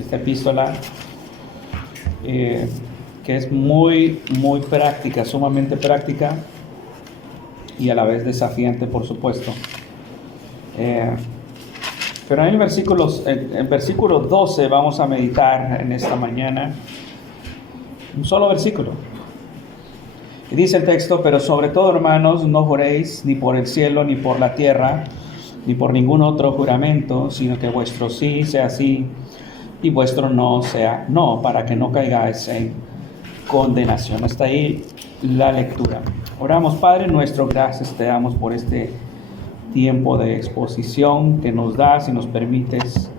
esta epístola, que es muy práctica, sumamente práctica y a la vez desafiante, por supuesto. Pero en el versículo 12 vamos a meditar en esta mañana, un solo versículo. Y dice el texto: pero sobre todo, hermanos, no juréis ni por el cielo, ni por la tierra, ni por ningún otro juramento, sino que vuestro sí sea sí y vuestro no sea no, para que no caigáis en condenación. Hasta ahí la lectura. Oramos. Padre nuestro, gracias te damos por este tiempo de exposición que nos das y nos permites.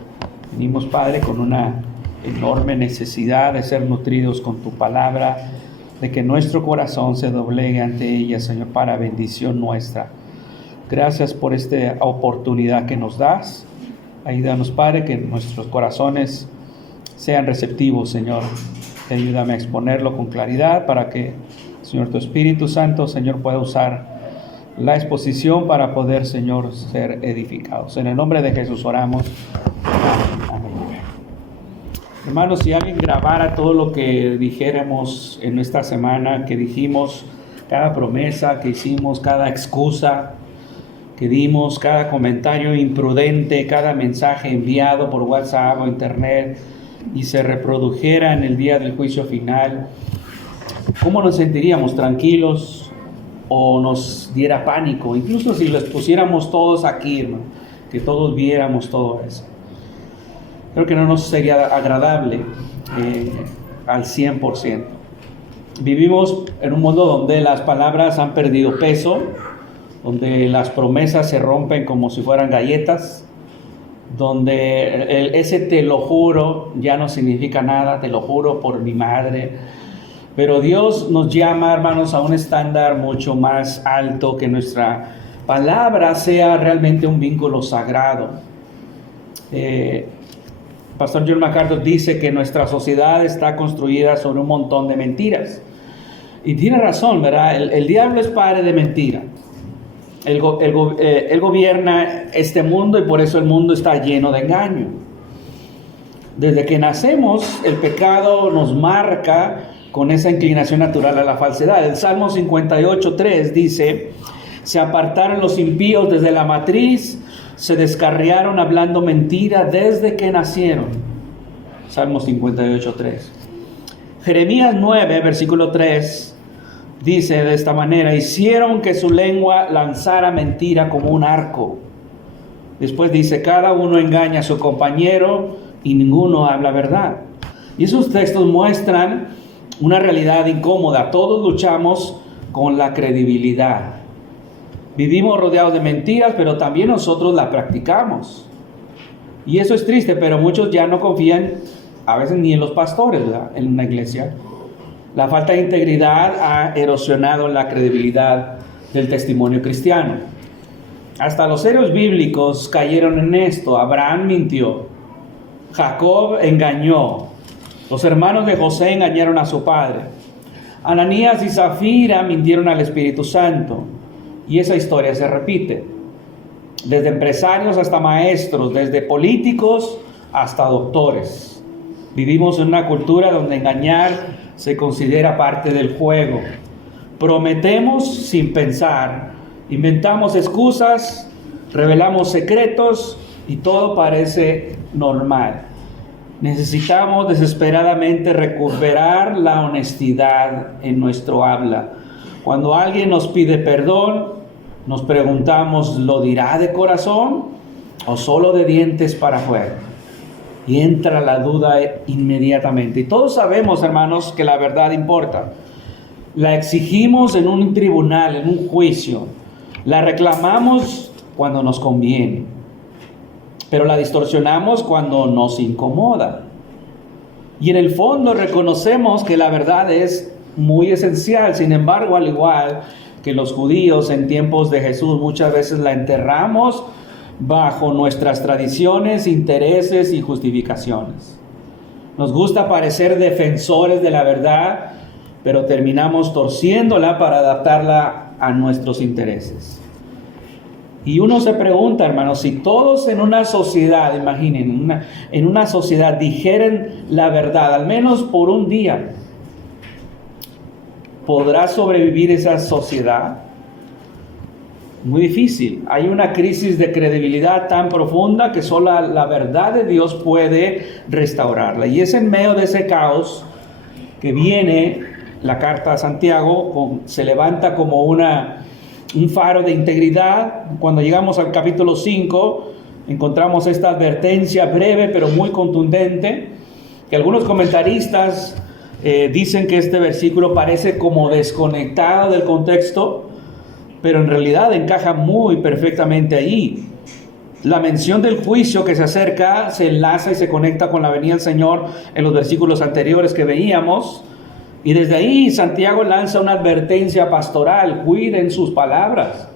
Venimos, Padre, con una enorme necesidad de ser nutridos con tu palabra, de que nuestro corazón se doblegue ante ella, Señor, para bendición nuestra. Gracias por esta oportunidad que nos das. Ayúdanos, Padre, que nuestros corazones sean receptivos, Señor. Ayúdame a exponerlo con claridad para que, Señor, tu Espíritu Santo, Señor, pueda usar la exposición para poder, Señor, ser edificados. En el nombre de Jesús oramos. Amén. Hermanos, si alguien grabara todo lo que dijéramos en esta semana, que dijimos, cada promesa que hicimos, cada excusa que dimos, cada comentario imprudente, cada mensaje enviado por WhatsApp o Internet, y se reprodujera en el día del juicio final, ¿cómo nos sentiríamos? ¿Tranquilos? ¿O nos diera pánico? Incluso si los pusiéramos todos aquí, hermano, que todos viéramos todo eso. Creo que no nos sería agradable al 100%. Vivimos en un mundo donde las palabras han perdido peso, donde las promesas se rompen como si fueran galletas, donde ese te lo juro ya no significa nada, te lo juro por mi madre. Pero Dios nos llama, hermanos, a un estándar mucho más alto, que nuestra palabra sea realmente un vínculo sagrado. Pastor John MacArthur dice que nuestra sociedad está construida sobre un montón de mentiras. Y tiene razón, ¿verdad? El diablo es padre de mentira. Él gobierna este mundo, y por eso el mundo está lleno de engaño. Desde que nacemos, el pecado nos marca con esa inclinación natural a la falsedad. El Salmo 58:3 dice: se apartaron los impíos desde la matriz, se descarriaron hablando mentira desde que nacieron. Salmo 58:3. Jeremías 9, versículo 3, dice de esta manera: hicieron que su lengua lanzara mentira como un arco. Después dice: cada uno engaña a su compañero y ninguno habla verdad. Y esos textos muestran una realidad incómoda. Todos luchamos con la credibilidad. Vivimos rodeados de mentiras, pero también nosotros la practicamos. Y eso es triste, pero muchos ya no confían a veces ni en los pastores, ¿verdad?, en una iglesia. La falta de integridad ha erosionado la credibilidad del testimonio cristiano. Hasta los héroes bíblicos cayeron en esto. Abraham mintió, Jacob engañó, los hermanos de José engañaron a su padre, Ananías y Zafira mintieron al Espíritu Santo. Y esa historia se repite. Desde empresarios hasta maestros, desde políticos hasta doctores. Vivimos en una cultura donde engañar se considera parte del juego. Prometemos sin pensar, inventamos excusas, revelamos secretos y todo parece normal. Necesitamos desesperadamente recuperar la honestidad en nuestro habla. Cuando alguien nos pide perdón, nos preguntamos: ¿lo dirá de corazón o solo de dientes para afuera? Y entra la duda inmediatamente. Y todos sabemos, hermanos, que la verdad importa. La exigimos en un tribunal, en un juicio. La reclamamos cuando nos conviene, pero la distorsionamos cuando nos incomoda. Y en el fondo reconocemos que la verdad es muy esencial. Sin embargo, al igual que los judíos en tiempos de Jesús, muchas veces la enterramos bajo nuestras tradiciones, intereses y justificaciones. Nos gusta parecer defensores de la verdad, pero terminamos torciéndola para adaptarla a nuestros intereses. Y uno se pregunta, hermanos, si todos en una sociedad, imaginen, en una sociedad dijeren la verdad, al menos por un día, ¿podrá sobrevivir esa sociedad? Muy difícil. Hay una crisis de credibilidad tan profunda que solo la verdad de Dios puede restaurarla. Y es en medio de ese caos que viene la carta a Santiago, se levanta como un faro de integridad. Cuando llegamos al capítulo 5, encontramos esta advertencia breve pero muy contundente, que algunos comentaristas dicen que este versículo parece como desconectado del contexto, pero en realidad encaja muy perfectamente ahí. La mención del juicio que se acerca se enlaza y se conecta con la venida del Señor en los versículos anteriores que veíamos. Y desde ahí Santiago lanza una advertencia pastoral: cuiden sus palabras.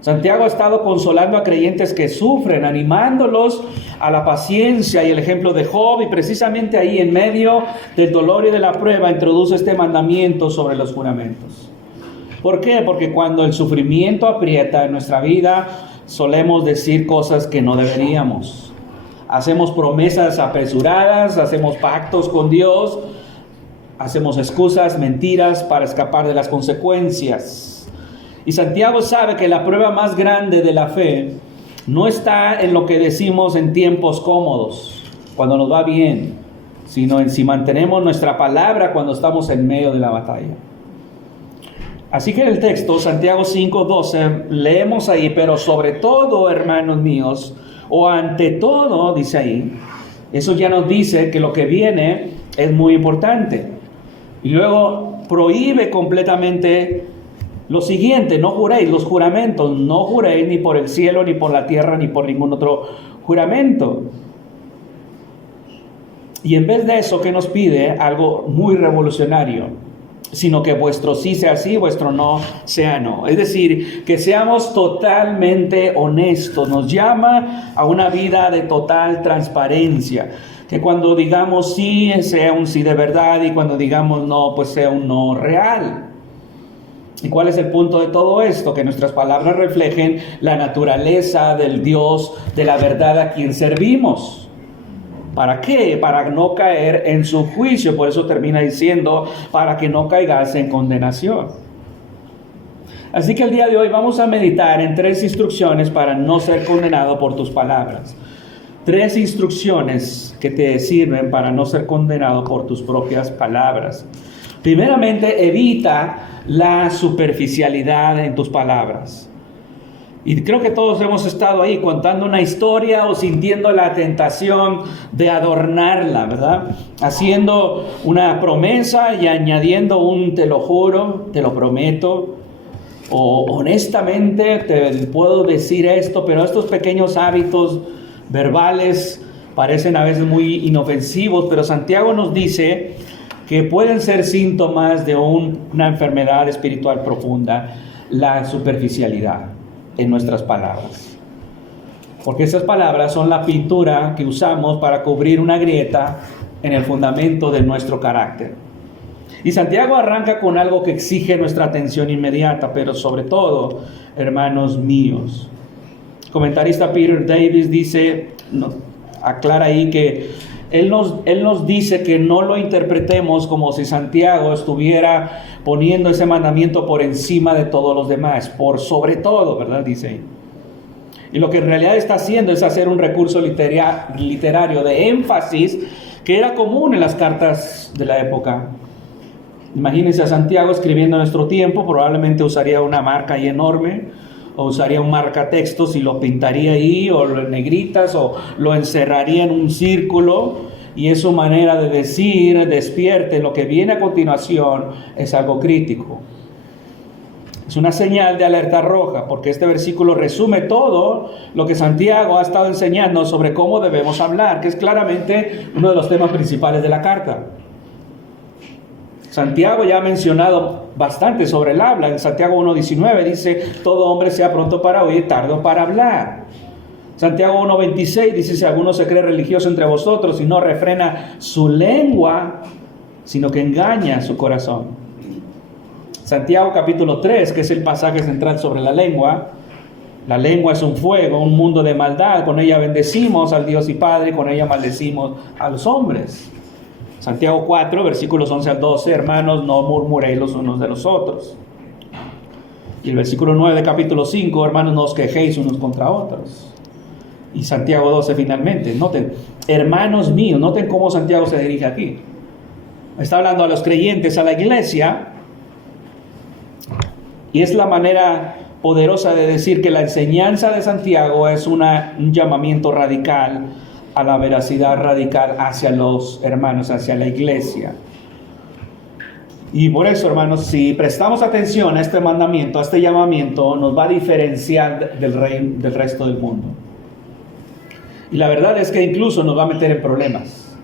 Santiago ha estado consolando a creyentes que sufren, animándolos a la paciencia y el ejemplo de Job, y precisamente ahí, en medio del dolor y de la prueba, introduce este mandamiento sobre los juramentos. ¿Por qué? Porque cuando el sufrimiento aprieta en nuestra vida, solemos decir cosas que no deberíamos. Hacemos promesas apresuradas, hacemos pactos con Dios, hacemos excusas, mentiras para escapar de las consecuencias. Y Santiago sabe que la prueba más grande de la fe no está en lo que decimos en tiempos cómodos, cuando nos va bien, sino en si mantenemos nuestra palabra cuando estamos en medio de la batalla. Así que en el texto, Santiago 5:12, leemos ahí: pero sobre todo, hermanos míos, o ante todo, dice ahí. Eso ya nos dice que lo que viene es muy importante. Y luego prohíbe completamente lo siguiente: no juréis, los juramentos. No juréis ni por el cielo, ni por la tierra, ni por ningún otro juramento. Y en vez de eso, ¿qué nos pide? Algo muy revolucionario: sino que vuestro sí sea sí, vuestro no sea no. Es decir, que seamos totalmente honestos. Nos llama a una vida de total transparencia. Que cuando digamos sí, sea un sí de verdad, y cuando digamos no, pues sea un no real. ¿Y cuál es el punto de todo esto? Que nuestras palabras reflejen la naturaleza del Dios de la verdad a quien servimos. ¿Para qué? Para no caer en su juicio. Por eso termina diciendo: para que no caigas en condenación. Así que el día de hoy vamos a meditar en 3 instrucciones para no ser condenado por tus palabras. 3 instrucciones que te sirven para no ser condenado por tus propias palabras. Primeramente, evita la superficialidad en tus palabras. Y creo que todos hemos estado ahí contando una historia o sintiendo la tentación de adornarla, ¿verdad? Haciendo una promesa y añadiendo un te lo juro, te lo prometo, o honestamente te puedo decir esto, pero estos pequeños hábitos verbales parecen a veces muy inofensivos, pero Santiago nos dice que pueden ser síntomas de una enfermedad espiritual profunda: la superficialidad en nuestras palabras. Porque esas palabras son la pintura que usamos para cubrir una grieta en el fundamento de nuestro carácter. Y Santiago arranca con algo que exige nuestra atención inmediata, pero sobre todo, hermanos míos. El comentarista Peter Davis aclara ahí que él nos dice que no lo interpretemos como si Santiago estuviera poniendo ese mandamiento por encima de todos los demás, por sobre todo, ¿verdad? Dice. Y lo que en realidad está haciendo es hacer un recurso literario de énfasis que era común en las cartas de la época. Imagínense a Santiago escribiendo en nuestro tiempo, probablemente usaría una marca ahí enorme, o usaría un marcatextos y lo pintaría ahí, o en negritas, o lo encerraría en un círculo, y es su manera de decir: despierte, lo que viene a continuación es algo crítico. Es una señal de alerta roja, porque este versículo resume todo lo que Santiago ha estado enseñando sobre cómo debemos hablar, que es claramente uno de los temas principales de la carta. Santiago ya ha mencionado bastante sobre el habla. En Santiago 1:19 dice: todo hombre sea pronto para oír, tardo para hablar. Santiago 1:26 dice: si alguno se cree religioso entre vosotros y no refrena su lengua, sino que engaña su corazón. Santiago capítulo 3, que es el pasaje central sobre la lengua, La lengua es un fuego, un mundo de maldad. Con ella bendecimos al Dios y Padre, con ella maldecimos a los hombres. Santiago 4, versículos 11 al 12, hermanos, no murmuréis los unos de los otros. Y el versículo 9 de capítulo 5, hermanos, no os quejéis unos contra otros. Y Santiago 12 finalmente, noten, hermanos míos, noten cómo Santiago se dirige aquí. Está hablando a los creyentes, a la iglesia, y es la manera poderosa de decir que la enseñanza de Santiago es un llamamiento radical a la veracidad radical hacia los hermanos, hacia la iglesia. Y por eso, hermanos, si prestamos atención a este mandamiento, a este llamamiento, nos va a diferenciar del resto del mundo. Y la verdad es que incluso nos va a meter en problemas,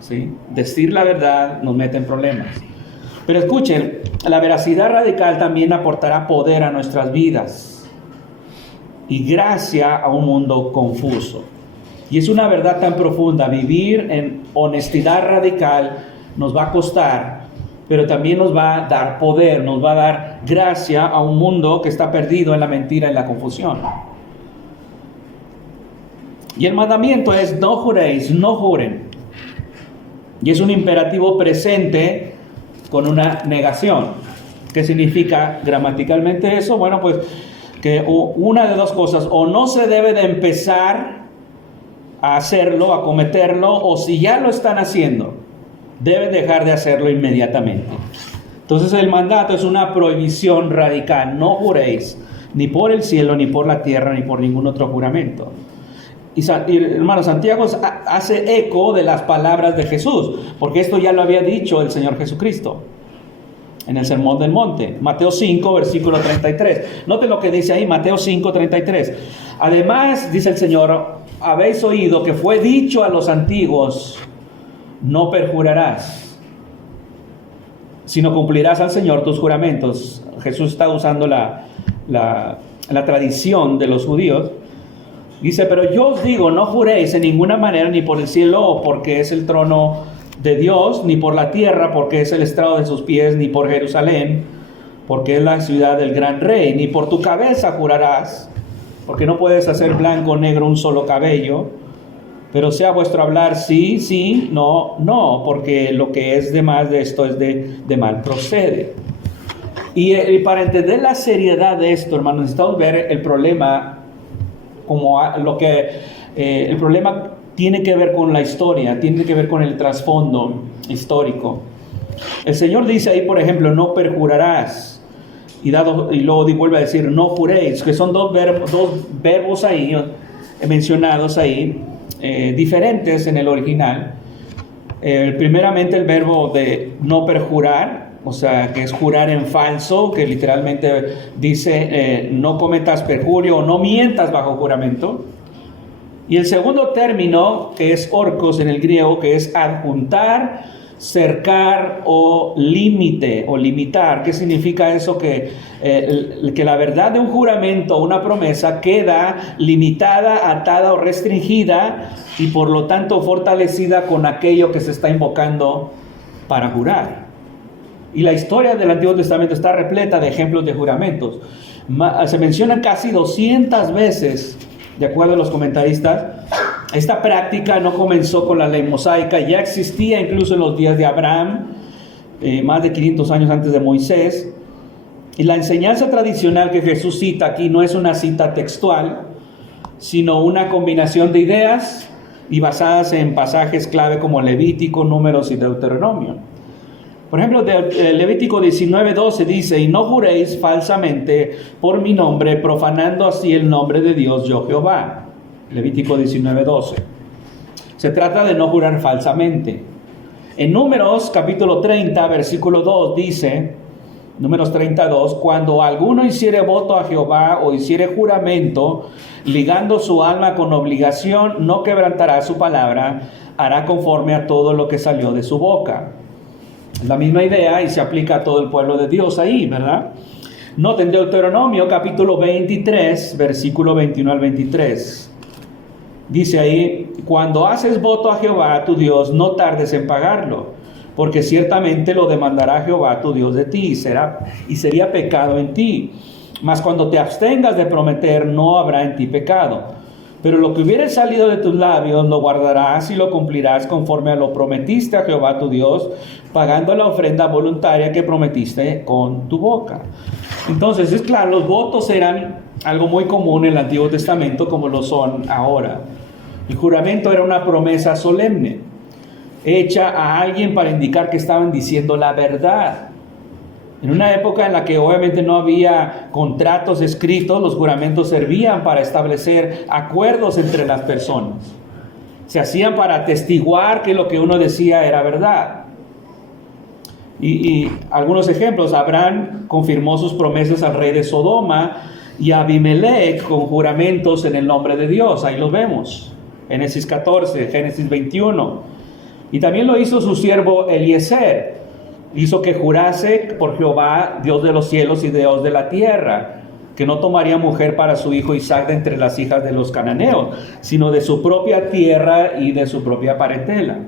¿sí? Decir la verdad nos mete en problemas. Pero escuchen, la veracidad radical también aportará poder a nuestras vidas y gracia a un mundo confuso. Y es una verdad tan profunda. Vivir en honestidad radical nos va a costar, pero también nos va a dar poder, nos va a dar gracia a un mundo que está perdido en la mentira y la confusión. Y el mandamiento es: no juréis, no juren. Y es un imperativo presente con una negación. ¿Qué significa gramaticalmente eso? Bueno, pues que una de dos cosas: o no se debe de empezar a hacerlo, a cometerlo, o si ya lo están haciendo, deben dejar de hacerlo inmediatamente. Entonces el mandato es una prohibición radical: no juréis, ni por el cielo, ni por la tierra, ni por ningún otro juramento. Y hermano, Santiago hace eco de las palabras de Jesús, porque esto ya lo había dicho el Señor Jesucristo en el Sermón del Monte, Mateo 5, versículo 33. Noten lo que dice ahí, Mateo 5, 33. Además, dice el Señor, habéis oído que fue dicho a los antiguos: no perjurarás, sino cumplirás al Señor tus juramentos. Jesús está usando la tradición de los judíos. Dice: pero yo os digo, no juréis en ninguna manera, ni por el cielo, porque es el trono de Dios, ni por la tierra, porque es el estrado de sus pies, ni por Jerusalén, porque es la ciudad del gran rey, ni por tu cabeza jurarás, porque no puedes hacer blanco o negro un solo cabello, pero sea vuestro hablar sí, sí, no, no, porque lo que es de más de esto es de mal procede. Y para entender la seriedad de esto, hermanos, necesitamos ver el problema como el problema tiene que ver con la historia, tiene que ver con el trasfondo histórico. El Señor dice ahí, por ejemplo, no perjurarás, y luego vuelve a decir no juréis, que son dos verbos ahí mencionados ahí, diferentes en el original. Primeramente el verbo de no perjurar, o sea, que es jurar en falso, que literalmente dice no cometas perjurio o no mientas bajo juramento. Y el segundo término, que es orcos en el griego, que es adjuntar, cercar o límite o limitar. ¿Qué significa eso? Que la verdad de un juramento o una promesa queda limitada, atada o restringida y por lo tanto fortalecida con aquello que se está invocando para jurar. Y la historia del Antiguo Testamento está repleta de ejemplos de juramentos. Se mencionan casi 200 veces, de acuerdo a los comentaristas. Esta práctica no comenzó con la ley mosaica, ya existía incluso en los días de Abraham, más de 500 años antes de Moisés. Y la enseñanza tradicional que Jesús cita aquí no es una cita textual, sino una combinación de ideas y basadas en pasajes clave como Levítico, Números y Deuteronomio. Por ejemplo, Levítico 19:12 dice: y no juréis falsamente por mi nombre, profanando así el nombre de Dios, yo Jehová. Levítico 19:12. Se trata de no jurar falsamente. En Números capítulo 30, versículo 2 dice, Números 32, cuando alguno hiciere voto a Jehová o hiciere juramento, ligando su alma con obligación, no quebrantará su palabra, hará conforme a todo lo que salió de su boca. Es la misma idea y se aplica a todo el pueblo de Dios ahí, ¿verdad? Noten Deuteronomio capítulo 23, versículo 21 al 23. Dice ahí: cuando haces voto a Jehová tu Dios, no tardes en pagarlo, porque ciertamente lo demandará Jehová tu Dios de ti, y sería pecado en ti. Mas cuando te abstengas de prometer, no habrá en ti pecado. Pero lo que hubiere salido de tus labios lo guardarás y lo cumplirás conforme a lo prometiste a Jehová tu Dios, pagando la ofrenda voluntaria que prometiste con tu boca. Entonces, es claro, los votos eran algo muy común en el Antiguo Testamento como lo son ahora. El juramento era una promesa solemne, hecha a alguien para indicar que estaban diciendo la verdad. En una época en la que obviamente no había contratos escritos, los juramentos servían para establecer acuerdos entre las personas. Se hacían para atestiguar que lo que uno decía era verdad. Y algunos ejemplos: Abraham confirmó sus promesas al rey de Sodoma y a Abimelech con juramentos en el nombre de Dios. Ahí los vemos. Génesis 14, Génesis 21. Y también lo hizo su siervo Eliezer. Hizo que jurase por Jehová, Dios de los cielos y Dios de la tierra, que no tomaría mujer para su hijo Isaac de entre las hijas de los cananeos, sino de su propia tierra y de su propia parentela.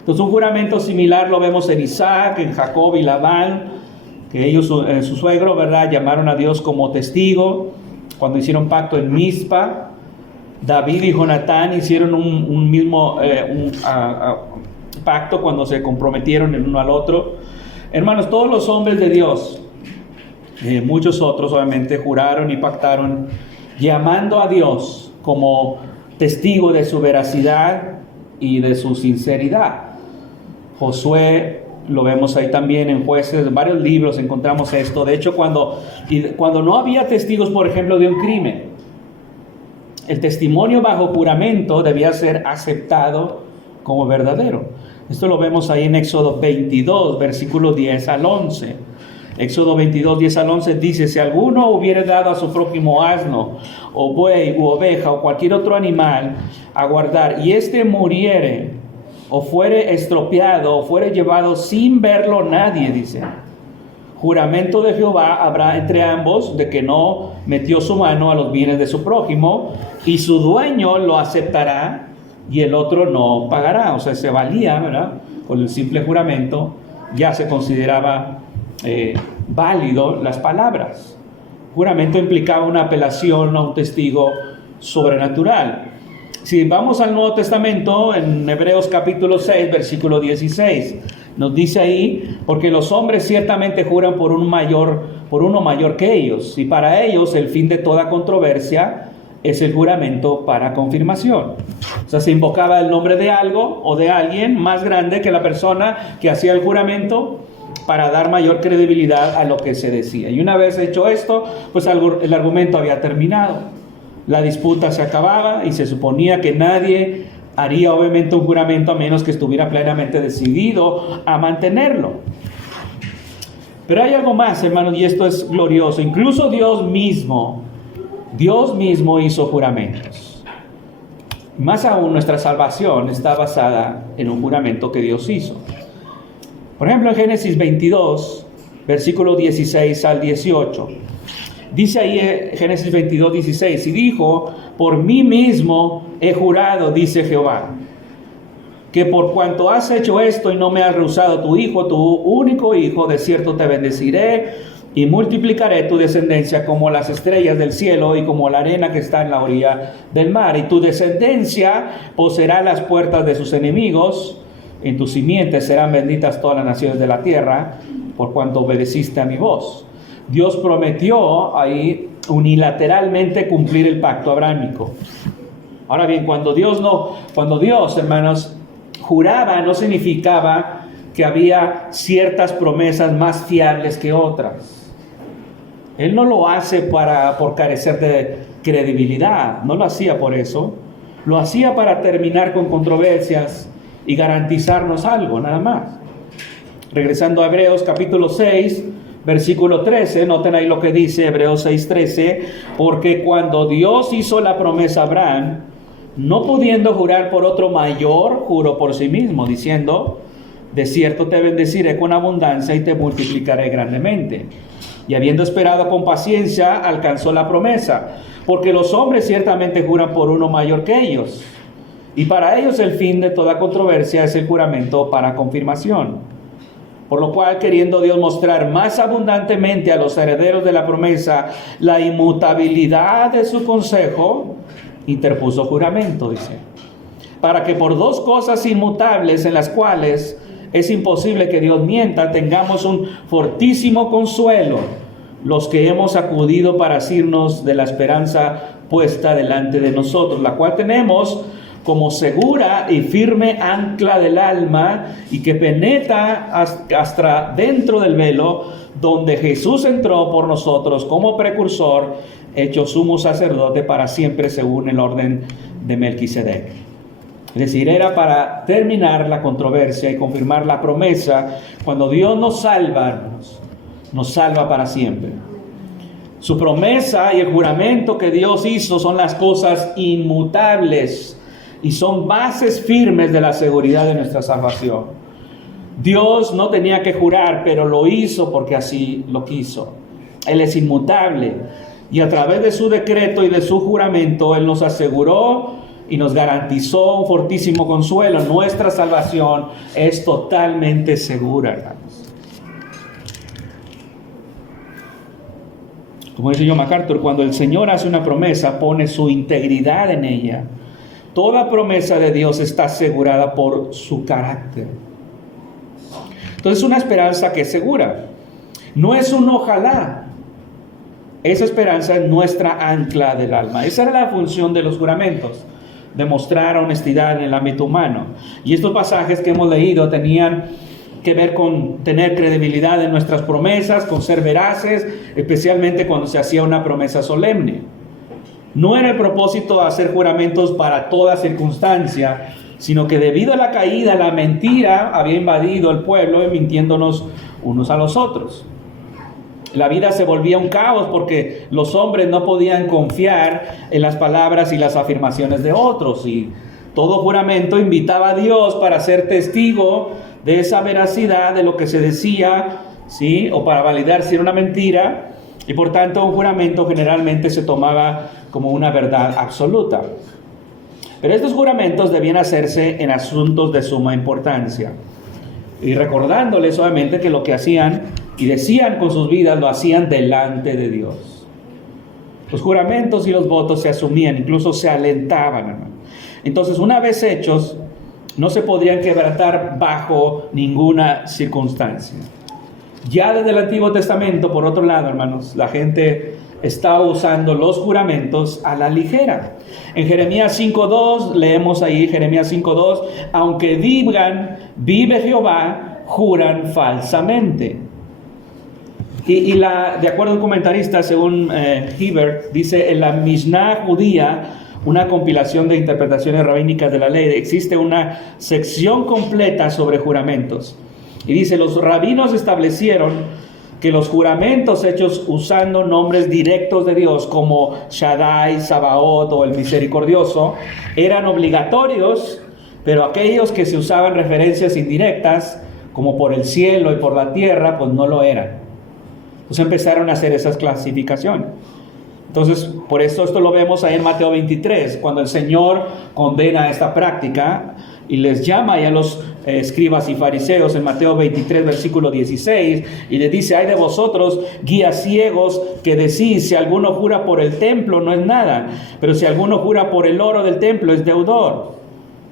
Entonces, un juramento similar lo vemos en Isaac, en Jacob y Labán, que ellos, su suegro, ¿verdad?, llamaron a Dios como testigo cuando hicieron pacto en Mizpa. David y Jonatán hicieron un mismo pacto cuando se comprometieron el uno al otro. Hermanos, todos los hombres de Dios, muchos otros obviamente, juraron y pactaron llamando a Dios como testigo de su veracidad y de su sinceridad. Josué, lo vemos ahí también en Jueces, en varios libros encontramos esto. De hecho, cuando no había testigos, por ejemplo, de un crimen, el testimonio bajo juramento debía ser aceptado como verdadero. Esto lo vemos ahí en Éxodo 22, versículos 10 al 11. Éxodo 22, 10 al 11 dice: si alguno hubiere dado a su prójimo asno, o buey, u oveja, o cualquier otro animal a guardar, y éste muriere, o fuere estropeado, o fuere llevado sin verlo nadie, dice, juramento de Jehová habrá entre ambos de que no metió su mano a los bienes de su prójimo, y su dueño lo aceptará y el otro no pagará. O sea, se valía, ¿verdad? Con el simple juramento ya se consideraba válido las palabras. Juramento implicaba una apelación a un testigo sobrenatural. Si vamos al Nuevo Testamento, en Hebreos capítulo 6, versículo 16, nos dice ahí: porque los hombres ciertamente juran por uno mayor que ellos, y para ellos el fin de toda controversia es el juramento para confirmación. O sea, se invocaba el nombre de algo o de alguien más grande que la persona que hacía el juramento para dar mayor credibilidad a lo que se decía. Y una vez hecho esto, pues el argumento había terminado. La disputa se acababa y se suponía que nadie haría obviamente un juramento a menos que estuviera plenamente decidido a mantenerlo. Pero hay algo más, hermanos, y esto es glorioso. Incluso Dios mismo hizo juramentos. Más aún, nuestra salvación está basada en un juramento que Dios hizo. Por ejemplo, en Génesis 22, versículo 16 al 18. Dice ahí Génesis 22, 16, y dijo: por mí mismo he jurado, dice Jehová, que por cuanto has hecho esto y no me has rehusado tu hijo, tu único hijo, de cierto te bendeciré y multiplicaré tu descendencia como las estrellas del cielo y como la arena que está en la orilla del mar. Y tu descendencia poseerá las puertas de sus enemigos. En tu simiente serán benditas todas las naciones de la tierra, por cuanto obedeciste a mi voz. Dios prometió ahí unilateralmente cumplir el pacto abrámico. Ahora bien, cuando Dios, hermanos, juraba, no significaba que había ciertas promesas más fiables que otras. Él no lo hace por carecer de credibilidad, no lo hacía por eso. Lo hacía para terminar con controversias y garantizarnos algo, nada más. Regresando a Hebreos capítulo 6, versículo 13, noten ahí lo que dice Hebreos 6:13, porque cuando Dios hizo la promesa a Abraham, no pudiendo jurar por otro mayor, juró por sí mismo, diciendo: de cierto te bendeciré con abundancia y te multiplicaré grandemente. Y habiendo esperado con paciencia, alcanzó la promesa, porque los hombres ciertamente juran por uno mayor que ellos, y para ellos el fin de toda controversia es el juramento para confirmación. Por lo cual, queriendo Dios mostrar más abundantemente a los herederos de la promesa la inmutabilidad de su consejo, interpuso juramento, dice, para que por dos cosas inmutables en las cuales es imposible que Dios mienta, tengamos un fortísimo consuelo, los que hemos acudido para asirnos de la esperanza puesta delante de nosotros, la cual tenemos como segura y firme ancla del alma, y que penetra hasta dentro del velo, donde Jesús entró por nosotros como precursor, hecho sumo sacerdote para siempre según el orden de Melquisedec. Es decir, era para terminar la controversia y confirmar la promesa. Cuando Dios nos salva, hermanos, nos salva para siempre. Su promesa y el juramento que Dios hizo son las cosas inmutables y son bases firmes de la seguridad de nuestra salvación. Dios no tenía que jurar, pero lo hizo porque así lo quiso. Él es inmutable, y a través de su decreto y de su juramento, Él nos aseguró y nos garantizó un fortísimo consuelo. Nuestra salvación es totalmente segura, hermanos. Como dice John MacArthur, cuando el Señor hace una promesa, pone su integridad en ella. Toda promesa de Dios está asegurada por su carácter. Entonces, es una esperanza que es segura. No es un ojalá. Esa esperanza es nuestra ancla del alma. Esa era la función de los juramentos, demostrar honestidad en el ámbito humano. Y estos pasajes que hemos leído tenían que ver con tener credibilidad en nuestras promesas, con ser veraces, especialmente cuando se hacía una promesa solemne. No era el propósito hacer juramentos para toda circunstancia, sino que debido a la caída, la mentira había invadido el pueblo, mintiéndonos unos a los otros. La vida se volvía un caos porque los hombres no podían confiar en las palabras y las afirmaciones de otros, y todo juramento invitaba a Dios para ser testigo de esa veracidad de lo que se decía, ¿sí? O para validar si era una mentira, y por tanto un juramento generalmente se tomaba como una verdad absoluta. Pero estos juramentos debían hacerse en asuntos de suma importancia, y recordándoles obviamente que lo que hacían y decían con sus vidas lo hacían delante de Dios. Los juramentos y los votos se asumían, incluso se alentaban, hermano. Entonces, una vez hechos, no se podrían quebrantar bajo ninguna circunstancia. Ya desde el Antiguo Testamento, por otro lado, hermanos, la gente estaba usando los juramentos a la ligera. En Jeremías 5:2, leemos ahí, Jeremías 5:2, aunque digan, vive Jehová, juran falsamente. De acuerdo a un comentarista, según Hibbert, dice, en la Mishnah judía, una compilación de interpretaciones rabínicas de la ley, existe una sección completa sobre juramentos. Y dice, los rabinos establecieron que los juramentos hechos usando nombres directos de Dios, como Shaddai, Sabaoth o el Misericordioso, eran obligatorios, pero aquellos que se usaban referencias indirectas, como por el cielo y por la tierra, pues no lo eran. Entonces empezaron a hacer esas clasificaciones. Entonces, por eso esto lo vemos ahí en Mateo 23, cuando el Señor condena esta práctica y les llama a los escribas y fariseos en Mateo 23, versículo 16, y les dice, ay de vosotros, guías ciegos, que decís, si alguno jura por el templo no es nada, pero si alguno jura por el oro del templo es deudor.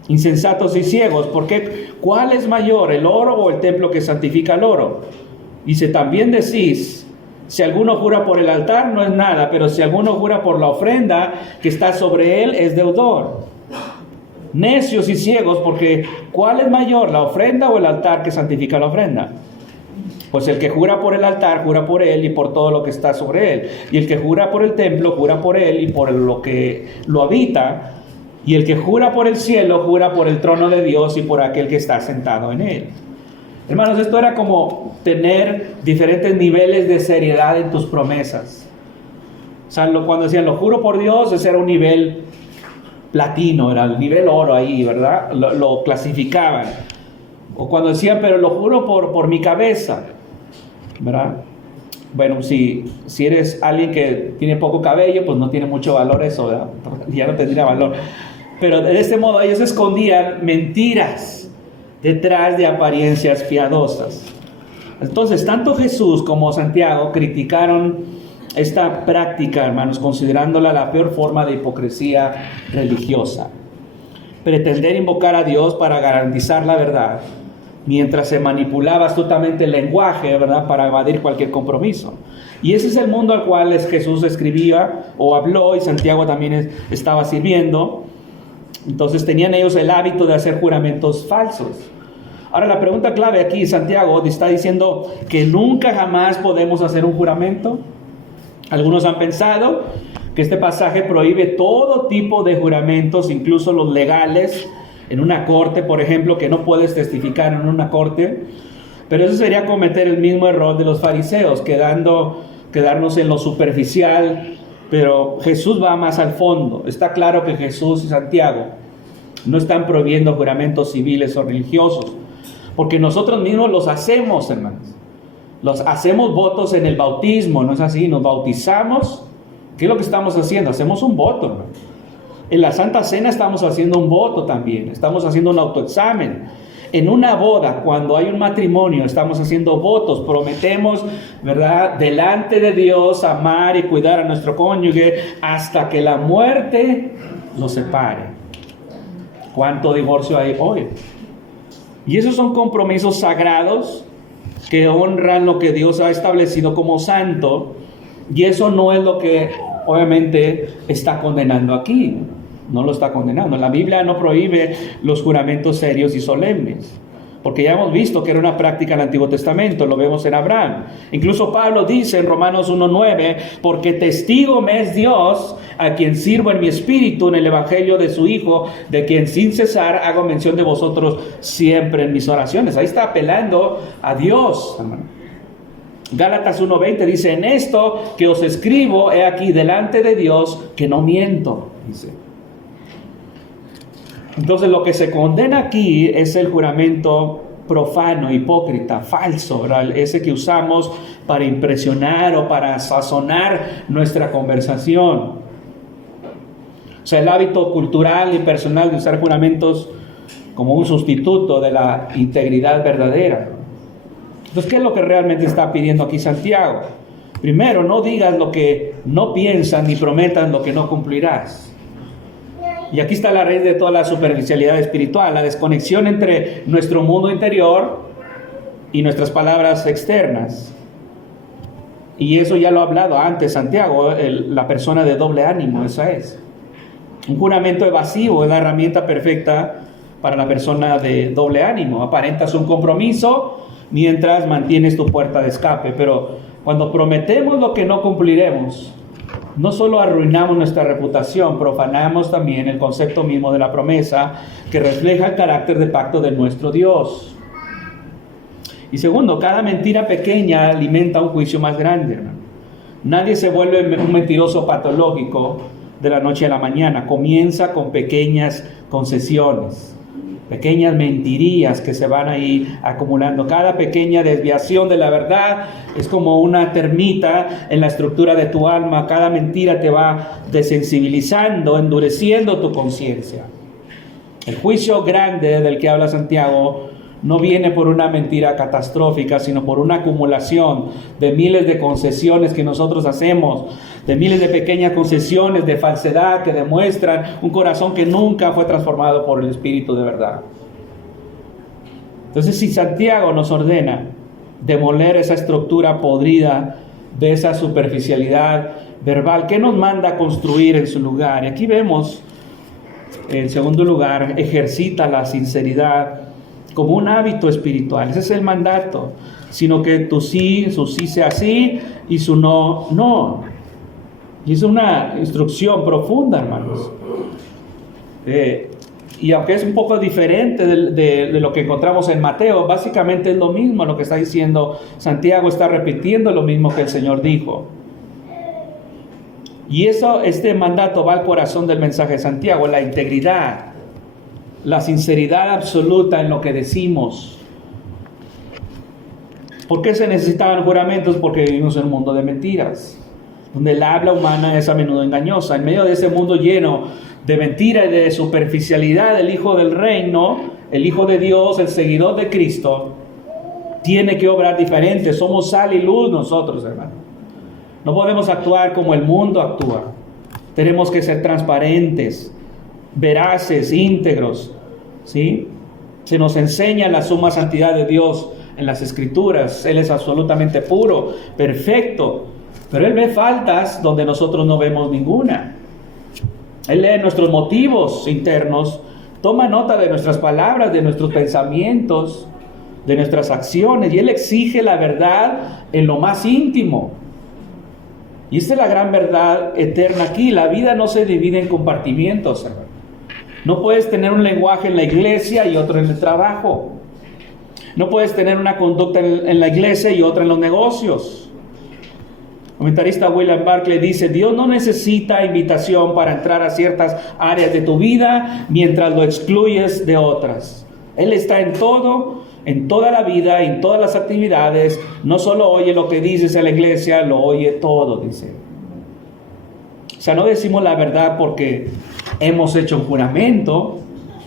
Insensatos y ciegos, porque ¿cuál es mayor, el oro o el templo que santifica el oro? Dice, también decís, si alguno jura por el altar no es nada, pero si alguno jura por la ofrenda que está sobre él es deudor. Necios y ciegos, porque ¿cuál es mayor, la ofrenda o el altar que santifica la ofrenda? Pues el que jura por el altar, jura por él y por todo lo que está sobre él. Y el que jura por el templo, jura por él y por lo que lo habita. Y el que jura por el cielo, jura por el trono de Dios y por aquel que está sentado en él. Hermanos, esto era como tener diferentes niveles de seriedad en tus promesas. O sea, cuando decían, lo juro por Dios, ese era un nivel platino, era el nivel oro ahí, ¿verdad? Lo clasificaban. O cuando decían, pero lo juro por mi cabeza, ¿verdad? Bueno, si eres alguien que tiene poco cabello, pues no tiene mucho valor eso, ¿verdad? Ya no tendría valor. Pero de este modo ellos escondían mentiras detrás de apariencias piadosas. Entonces, tanto Jesús como Santiago criticaron esta práctica, hermanos, considerándola la peor forma de hipocresía religiosa. Pretender invocar a Dios para garantizar la verdad, mientras se manipulaba astutamente el lenguaje, ¿verdad?, para evadir cualquier compromiso. Y ese es el mundo al cual Jesús escribía o habló, y Santiago también estaba sirviendo. Entonces tenían ellos el hábito de hacer juramentos falsos. Ahora la pregunta clave aquí, Santiago está diciendo que nunca jamás podemos hacer un juramento. Algunos han pensado que este pasaje prohíbe todo tipo de juramentos, incluso los legales, en una corte, por ejemplo, que no puedes testificar en una corte. Pero eso sería cometer el mismo error de los fariseos, quedarnos en lo superficial. Pero Jesús va más al fondo. Está claro que Jesús y Santiago no están prohibiendo juramentos civiles o religiosos, porque nosotros mismos los hacemos, hermanos. Los hacemos votos en el bautismo, ¿no es así? Nos bautizamos. ¿Qué es lo que estamos haciendo? Hacemos un voto, hermano. En la Santa Cena estamos haciendo un voto también. Estamos haciendo un autoexamen. En una boda, cuando hay un matrimonio, estamos haciendo votos. Prometemos, ¿verdad?, delante de Dios amar y cuidar a nuestro cónyuge hasta que la muerte nos separe. ¿Cuánto divorcio hay hoy? Y esos son compromisos sagrados que honran lo que Dios ha establecido como santo, y eso no es lo que obviamente está condenando aquí. No lo está condenando. La Biblia no prohíbe los juramentos serios y solemnes, porque ya hemos visto que era una práctica en el Antiguo Testamento. Lo vemos en Abraham. Incluso Pablo dice en Romanos 1:9: porque testigo me es Dios, a quien sirvo en mi espíritu en el evangelio de su Hijo, de quien sin cesar hago mención de vosotros siempre en mis oraciones. Ahí está apelando a Dios, hermano. Gálatas 1:20 dice: en esto que os escribo, he aquí delante de Dios que no miento, dice. Entonces lo que se condena aquí es el juramento profano, hipócrita, falso, ¿verdad? Ese que usamos para impresionar o para sazonar nuestra conversación. O sea, el hábito cultural y personal de usar juramentos como un sustituto de la integridad verdadera. Entonces, ¿qué es lo que realmente está pidiendo aquí Santiago? Primero, no digas lo que no piensas ni prometas lo que no cumplirás. Y aquí está la raíz de toda la superficialidad espiritual, la desconexión entre nuestro mundo interior y nuestras palabras externas. Y eso ya lo ha hablado antes Santiago, la persona de doble ánimo, esa es. Un juramento evasivo es la herramienta perfecta para la persona de doble ánimo. Aparentas un compromiso mientras mantienes tu puerta de escape, pero cuando prometemos lo que no cumpliremos, no solo arruinamos nuestra reputación, profanamos también el concepto mismo de la promesa, que refleja el carácter de pacto de nuestro Dios. Y segundo, cada mentira pequeña alimenta un juicio más grande, hermano. Nadie se vuelve un mentiroso patológico de la noche a la mañana. Comienza con pequeñas concesiones, pequeñas mentirías que se van ahí acumulando. Cada pequeña desviación de la verdad es como una termita en la estructura de tu alma. Cada mentira te va desensibilizando, endureciendo tu conciencia. El juicio grande del que habla Santiago no viene por una mentira catastrófica, sino por una acumulación de miles de concesiones que nosotros hacemos, de miles de pequeñas concesiones de falsedad que demuestran un corazón que nunca fue transformado por el Espíritu de verdad. Entonces, si Santiago nos ordena demoler esa estructura podrida de esa superficialidad verbal, ¿qué nos manda a construir en su lugar? Y aquí vemos, en segundo lugar, ejercita la sinceridad como un hábito espiritual. Ese es el mandato. Sino que tu sí, su sí sea sí y su no, no. Y es una instrucción profunda, hermanos. Y aunque es un poco diferente de lo que encontramos en Mateo, básicamente es lo mismo lo que está diciendo Santiago. Está repitiendo lo mismo que el Señor dijo. Y este mandato va al corazón del mensaje de Santiago: la integridad, la sinceridad absoluta en lo que decimos. ¿Por qué se necesitaban juramentos? Porque vivimos en un mundo de mentiras, donde el habla humana es a menudo engañosa. En medio de ese mundo lleno de mentira y de superficialidad, el Hijo del Reino, el Hijo de Dios, el seguidor de Cristo, tiene que obrar diferente. Somos sal y luz nosotros, hermano. No podemos actuar como el mundo actúa. Tenemos que ser transparentes, veraces, íntegros, ¿sí? Se nos enseña la suma santidad de Dios en las Escrituras. Él es absolutamente puro, perfecto, pero Él ve faltas donde nosotros no vemos ninguna. Él lee nuestros motivos internos, toma nota de nuestras palabras, de nuestros pensamientos, de nuestras acciones, y Él exige la verdad en lo más íntimo. Y esta es la gran verdad eterna aquí. La vida no se divide en compartimientos, hermano. No puedes tener un lenguaje en la iglesia y otro en el trabajo. No puedes tener una conducta en la iglesia y otra en los negocios. El comentarista William Barclay dice: Dios no necesita invitación para entrar a ciertas áreas de tu vida mientras lo excluyes de otras. Él está en todo, en toda la vida, en todas las actividades. No solo oye lo que dices en la iglesia, lo oye todo, dice. O sea, no decimos la verdad porque hemos hecho un juramento.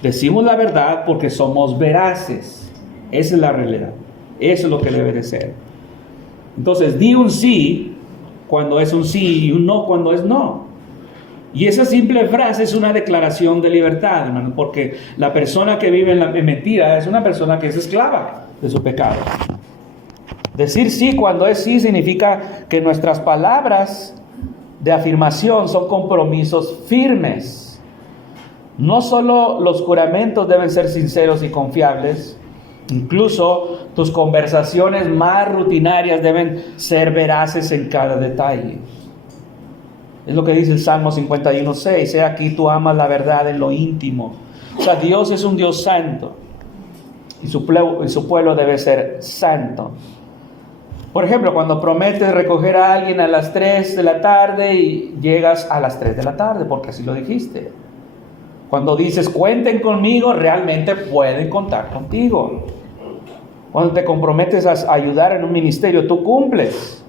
Decimos la verdad porque somos veraces. Esa es la realidad. Eso es lo que debe de ser. Entonces, di un sí cuando es un sí y un no cuando es no. Y esa simple frase es una declaración de libertad, hermano, porque la persona que vive en mentira es una persona que es esclava de su pecado. Decir sí cuando es sí significa que nuestras palabras de afirmación son compromisos firmes. No solo los juramentos deben ser sinceros y confiables, incluso tus conversaciones más rutinarias deben ser veraces en cada detalle. Es lo que dice el Salmo 51:6. He aquí tú amas la verdad en lo íntimo. O sea, Dios es un Dios santo y su pueblo debe ser santo. Por ejemplo, cuando prometes recoger a alguien a las 3 de la tarde y llegas a las 3 de la tarde, porque así lo dijiste. Cuando dices cuenten conmigo, realmente pueden contar contigo. Cuando te comprometes a ayudar en un ministerio, tú cumples.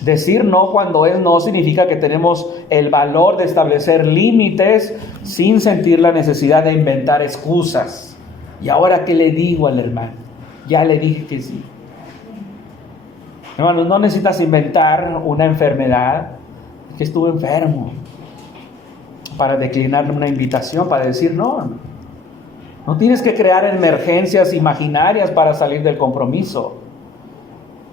Decir no cuando es no significa que tenemos el valor de establecer límites sin sentir la necesidad de inventar excusas. ¿Y ahora qué le digo al hermano? Ya le dije que sí. Hermanos, no necesitas inventar una enfermedad, que estuve enfermo, para declinar una invitación, para decir no. No tienes que crear emergencias imaginarias para salir del compromiso.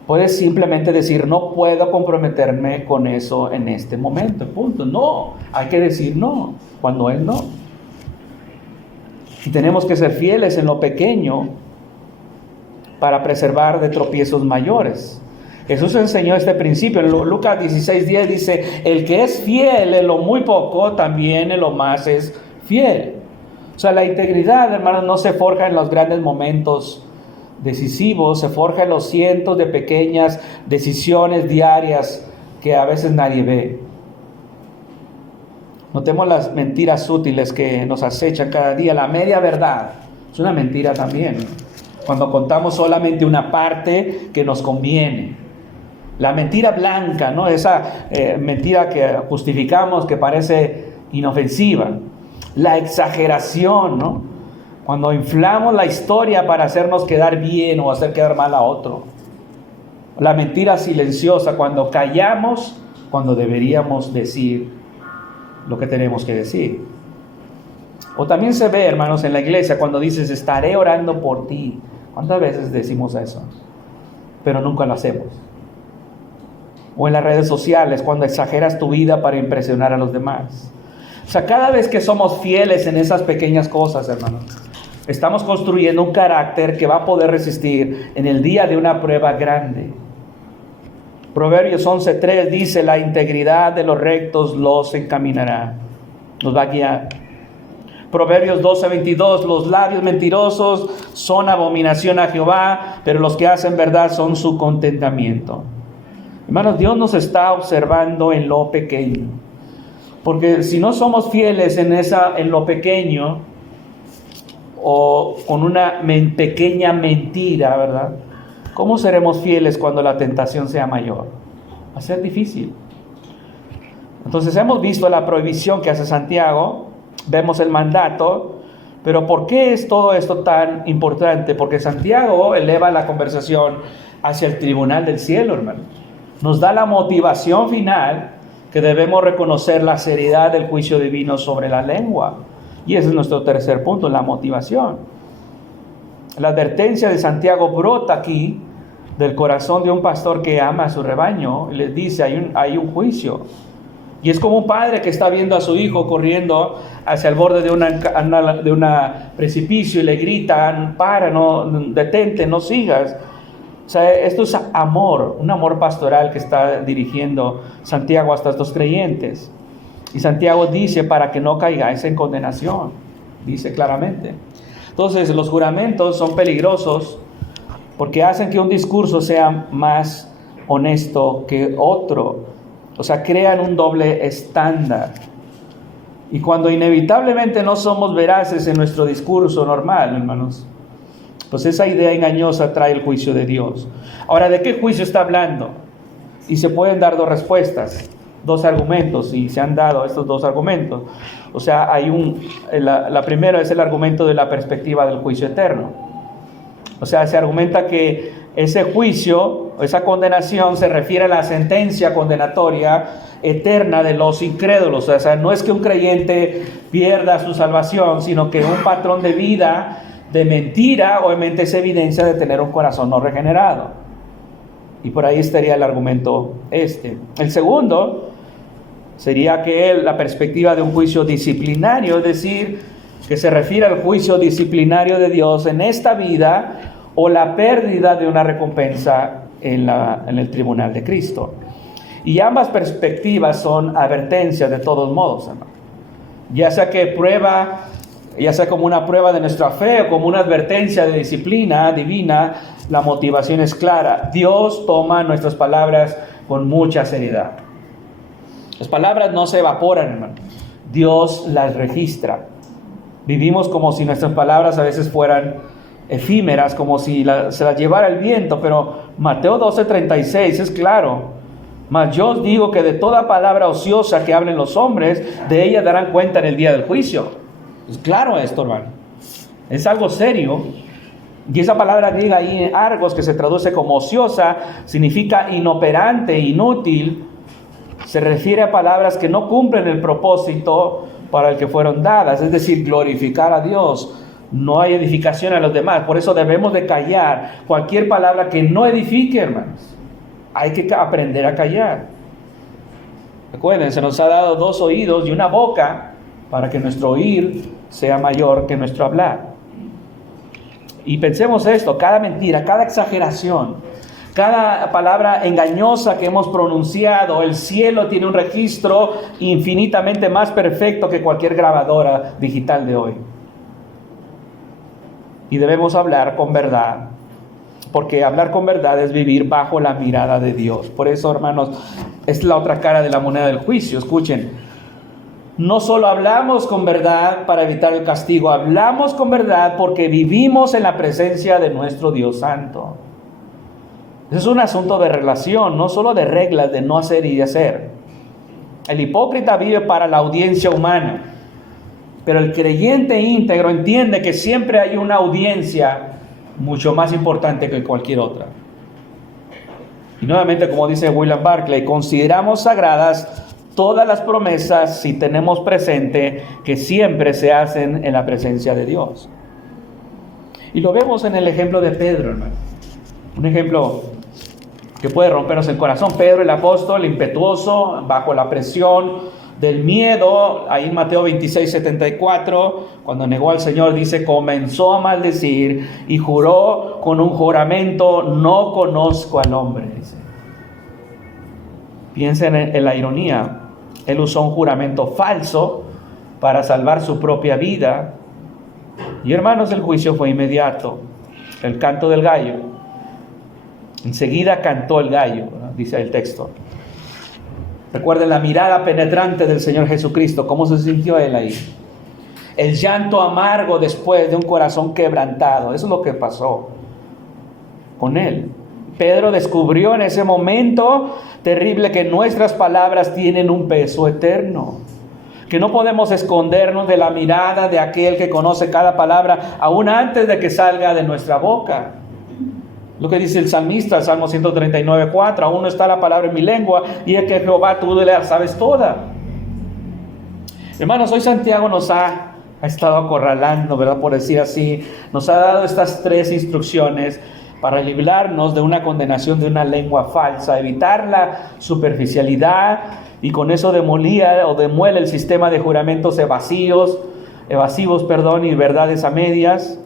Puedes simplemente decir no puedo comprometerme con eso en este momento, punto. No, hay que decir no cuando es no. Y tenemos que ser fieles en lo pequeño para preservar de tropiezos mayores. Jesús enseñó este principio. En Lucas 16:10 dice: el que es fiel en lo muy poco, también en lo más es fiel. O sea, la integridad, hermanos, no se forja en los grandes momentos decisivos, se forja en los cientos de pequeñas decisiones diarias que a veces nadie ve. Notemos las mentiras sutiles que nos acechan cada día. La media verdad es una mentira también, cuando contamos solamente una parte que nos conviene. La mentira blanca, ¿no? Esa mentira que justificamos, que parece inofensiva. La exageración, ¿no? Cuando inflamos la historia para hacernos quedar bien o hacer quedar mal a otro. La mentira silenciosa, cuando callamos, cuando deberíamos decir lo que tenemos que decir. O también se ve, hermanos, en la iglesia, cuando dices estaré orando por ti. ¿Cuántas veces decimos eso? Pero nunca lo hacemos. O en las redes sociales, cuando exageras tu vida para impresionar a los demás. O sea, cada vez que somos fieles en esas pequeñas cosas, hermanos, estamos construyendo un carácter que va a poder resistir en el día de una prueba grande. Proverbios 11:3 dice: la integridad de los rectos los encaminará, los va a guiar. Proverbios 12:22, los labios mentirosos son abominación a Jehová, pero los que hacen verdad son su contentamiento. Hermanos, Dios nos está observando en lo pequeño. Porque si no somos fieles en lo pequeño, o con una pequeña mentira, ¿verdad? ¿Cómo seremos fieles cuando la tentación sea mayor? Va a ser difícil. Entonces hemos visto la prohibición que hace Santiago, vemos el mandato, Pero ¿por qué es todo esto tan importante? Porque Santiago eleva la conversación hacia el tribunal del cielo, hermano. Nos da la motivación final que debemos reconocer la seriedad del juicio divino sobre la lengua. Y ese es nuestro tercer punto, la motivación. La advertencia de Santiago brota aquí del corazón de un pastor que ama a su rebaño y les dice, hay un juicio. Y es como un padre que está viendo a su hijo corriendo hacia el borde de un precipicio y le gritan, para, no, detente, no sigas. O sea, esto es amor, un amor pastoral que está dirigiendo Santiago hasta estos creyentes. Y Santiago dice, para que no caigáis en condenación, dice claramente. Entonces, los juramentos son peligrosos porque hacen que un discurso sea más honesto que otro. O sea, crean un doble estándar. Y cuando inevitablemente no somos veraces en nuestro discurso normal, hermanos, pues esa idea engañosa trae el juicio de Dios. Ahora, ¿de qué juicio está hablando? Y se pueden dar dos respuestas, dos argumentos, y se han dado estos dos argumentos. O sea, la primera es el argumento de la perspectiva del juicio eterno. O sea, se argumenta que ese juicio, esa condenación se refiere a la sentencia condenatoria eterna de los incrédulos. O sea, no es que un creyente pierda su salvación, sino que un patrón de vida de mentira, obviamente, es evidencia de tener un corazón no regenerado. Y por ahí estaría el argumento este. El segundo sería que la perspectiva de un juicio disciplinario, es decir, que se refiere al juicio disciplinario de Dios en esta vida o la pérdida de una recompensa en el tribunal de Cristo. Y ambas perspectivas son advertencias de todos modos, hermano. Ya sea como una prueba de nuestra fe o como una advertencia de disciplina divina, la motivación es clara. Dios toma nuestras palabras con mucha seriedad. Las palabras no se evaporan, hermano. Dios las registra. Vivimos como si nuestras palabras a veces fueran efímeras, como si se las llevara el viento, pero Mateo 12:36 es claro. Mas yo os digo que de toda palabra ociosa que hablen los hombres, de ella darán cuenta en el día del juicio. Es claro esto, hermano. Es algo serio. Y esa palabra griega ahí, argos, que se traduce como ociosa, significa inoperante, inútil. Se refiere a palabras que no cumplen el propósito para el que fueron dadas, es decir, glorificar a Dios. No hay edificación a los demás. Por eso debemos de callar cualquier palabra que no edifique, hermanos. Hay que aprender a callar. Recuerden, se nos ha dado 2 oídos y una boca para que nuestro oír sea mayor que nuestro hablar. Y pensemos esto, cada mentira, cada exageración, cada palabra engañosa que hemos pronunciado, el cielo tiene un registro infinitamente más perfecto que cualquier grabadora digital de hoy. Y debemos hablar con verdad, porque hablar con verdad es vivir bajo la mirada de Dios. Por eso, hermanos, es la otra cara de la moneda del juicio. Escuchen, no solo hablamos con verdad para evitar el castigo, hablamos con verdad porque vivimos en la presencia de nuestro Dios Santo. Es un asunto de relación, no solo de reglas de no hacer y de hacer. El hipócrita vive para la audiencia humana, pero el creyente íntegro entiende que siempre hay una audiencia mucho más importante que cualquier otra. Y nuevamente, como dice William Barclay, consideramos sagradas todas las promesas si tenemos presente que siempre se hacen en la presencia de Dios. Y lo vemos en el ejemplo de Pedro, hermano. Un ejemplo que puede rompernos el corazón. Pedro, el apóstol, impetuoso, bajo la presión del miedo, ahí en Mateo 26:74, cuando negó al Señor, dice, comenzó a maldecir y juró con un juramento, no conozco al hombre. Dice. Piensen en la ironía. Él usó un juramento falso para salvar su propia vida. Y hermanos, el juicio fue inmediato. El canto del gallo. Enseguida cantó el gallo, ¿no? Dice el texto. Recuerden la mirada penetrante del Señor Jesucristo. ¿Cómo se sintió Él ahí? El llanto amargo después de un corazón quebrantado. Eso es lo que pasó con Él. Pedro descubrió en ese momento terrible que nuestras palabras tienen un peso eterno. que no podemos escondernos de la mirada de aquel que conoce cada palabra, aún antes de que salga de nuestra boca. Lo que dice el salmista, el Salmo 139:4, aún no está la palabra en mi lengua, y es que Jehová, tú la sabes toda. Hermanos, hoy Santiago nos ha estado acorralando, ¿verdad? Por decir así, nos ha dado estas 3 instrucciones para librarnos de una condenación de una lengua falsa, evitar la superficialidad, y con eso demuele el sistema de juramentos evasivos, y verdades a medias.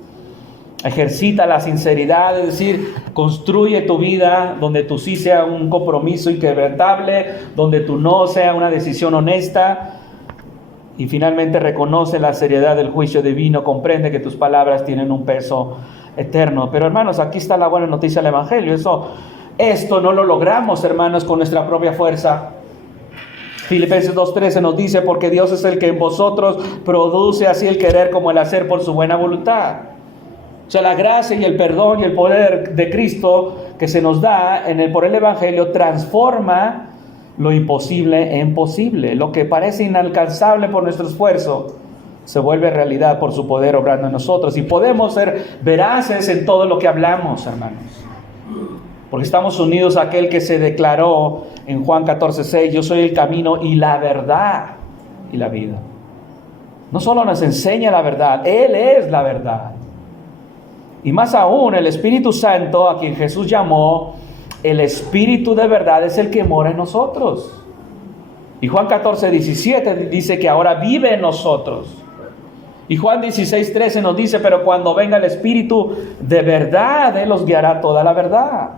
Ejercita la sinceridad, es decir, construye tu vida donde tu sí sea un compromiso inquebrantable, donde tu no sea una decisión honesta. Y finalmente reconoce la seriedad del juicio divino, comprende que tus palabras tienen un peso eterno. Pero hermanos, aquí está la buena noticia del Evangelio. Esto no lo logramos, hermanos, con nuestra propia fuerza. Filipenses 2:13 nos dice, porque Dios es el que en vosotros produce así el querer como el hacer por su buena voluntad. O sea, la gracia y el perdón y el poder de Cristo que se nos da por el Evangelio transforma lo imposible en posible. Lo que parece inalcanzable por nuestro esfuerzo se vuelve realidad por su poder obrando en nosotros. Y podemos ser veraces en todo lo que hablamos, hermanos. Porque estamos unidos a aquel que se declaró en Juan 14:6, yo soy el camino y la verdad y la vida. No solo nos enseña la verdad, Él es la verdad. Y más aún, el Espíritu Santo, a quien Jesús llamó el Espíritu de verdad, es el que mora en nosotros. Y Juan 14:17 dice que ahora vive en nosotros. Y Juan 16:13 nos dice, pero cuando venga el Espíritu de verdad, Él los guiará toda la verdad.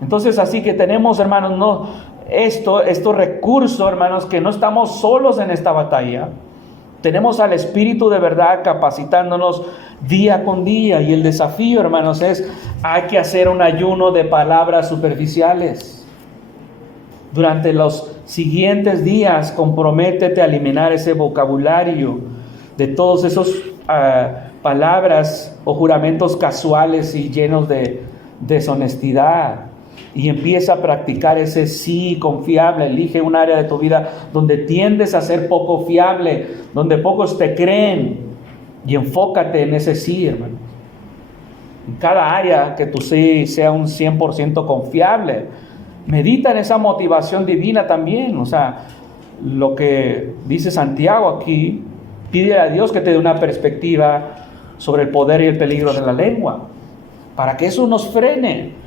Entonces, así que tenemos, hermanos, estos recursos, hermanos, que no estamos solos en esta batalla. Tenemos al Espíritu de verdad capacitándonos día con día. Y el desafío, hermanos, hay que hacer un ayuno de palabras superficiales. Durante los siguientes días, comprométete a eliminar ese vocabulario de todos esos palabras o juramentos casuales y llenos de deshonestidad. Y empieza a practicar ese sí confiable. Elige un área de tu vida donde tiendes a ser poco fiable, donde pocos te creen, y enfócate en ese sí, hermano. En cada área que tu sí sea un 100% confiable. Medita en esa motivación divina también. O sea, lo que dice Santiago aquí, pide a Dios que te dé una perspectiva sobre el poder y el peligro de la lengua, para que eso nos frene.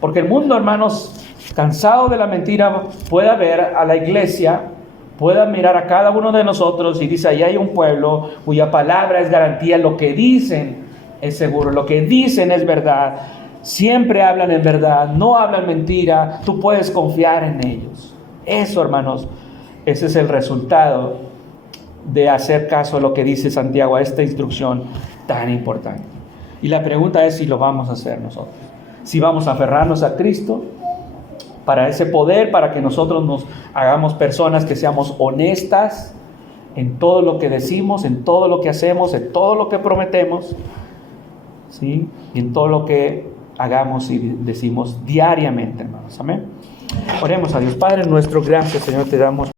Porque el mundo, hermanos, cansado de la mentira, pueda ver a la iglesia, pueda mirar a cada uno de nosotros y dice, ahí hay un pueblo cuya palabra es garantía, lo que dicen es seguro, lo que dicen es verdad, siempre hablan en verdad, no hablan mentira, tú puedes confiar en ellos. Eso, hermanos, ese es el resultado de hacer caso a lo que dice Santiago, a esta instrucción tan importante. Y la pregunta es si lo vamos a hacer nosotros. Si vamos a aferrarnos a Cristo para ese poder, para que nosotros nos hagamos personas que seamos honestas en todo lo que decimos, en todo lo que hacemos, en todo lo que prometemos, ¿sí? Y en todo lo que hagamos y decimos diariamente, hermanos. Amén. Oremos a Dios. Padre nuestro, gracias, Señor, te damos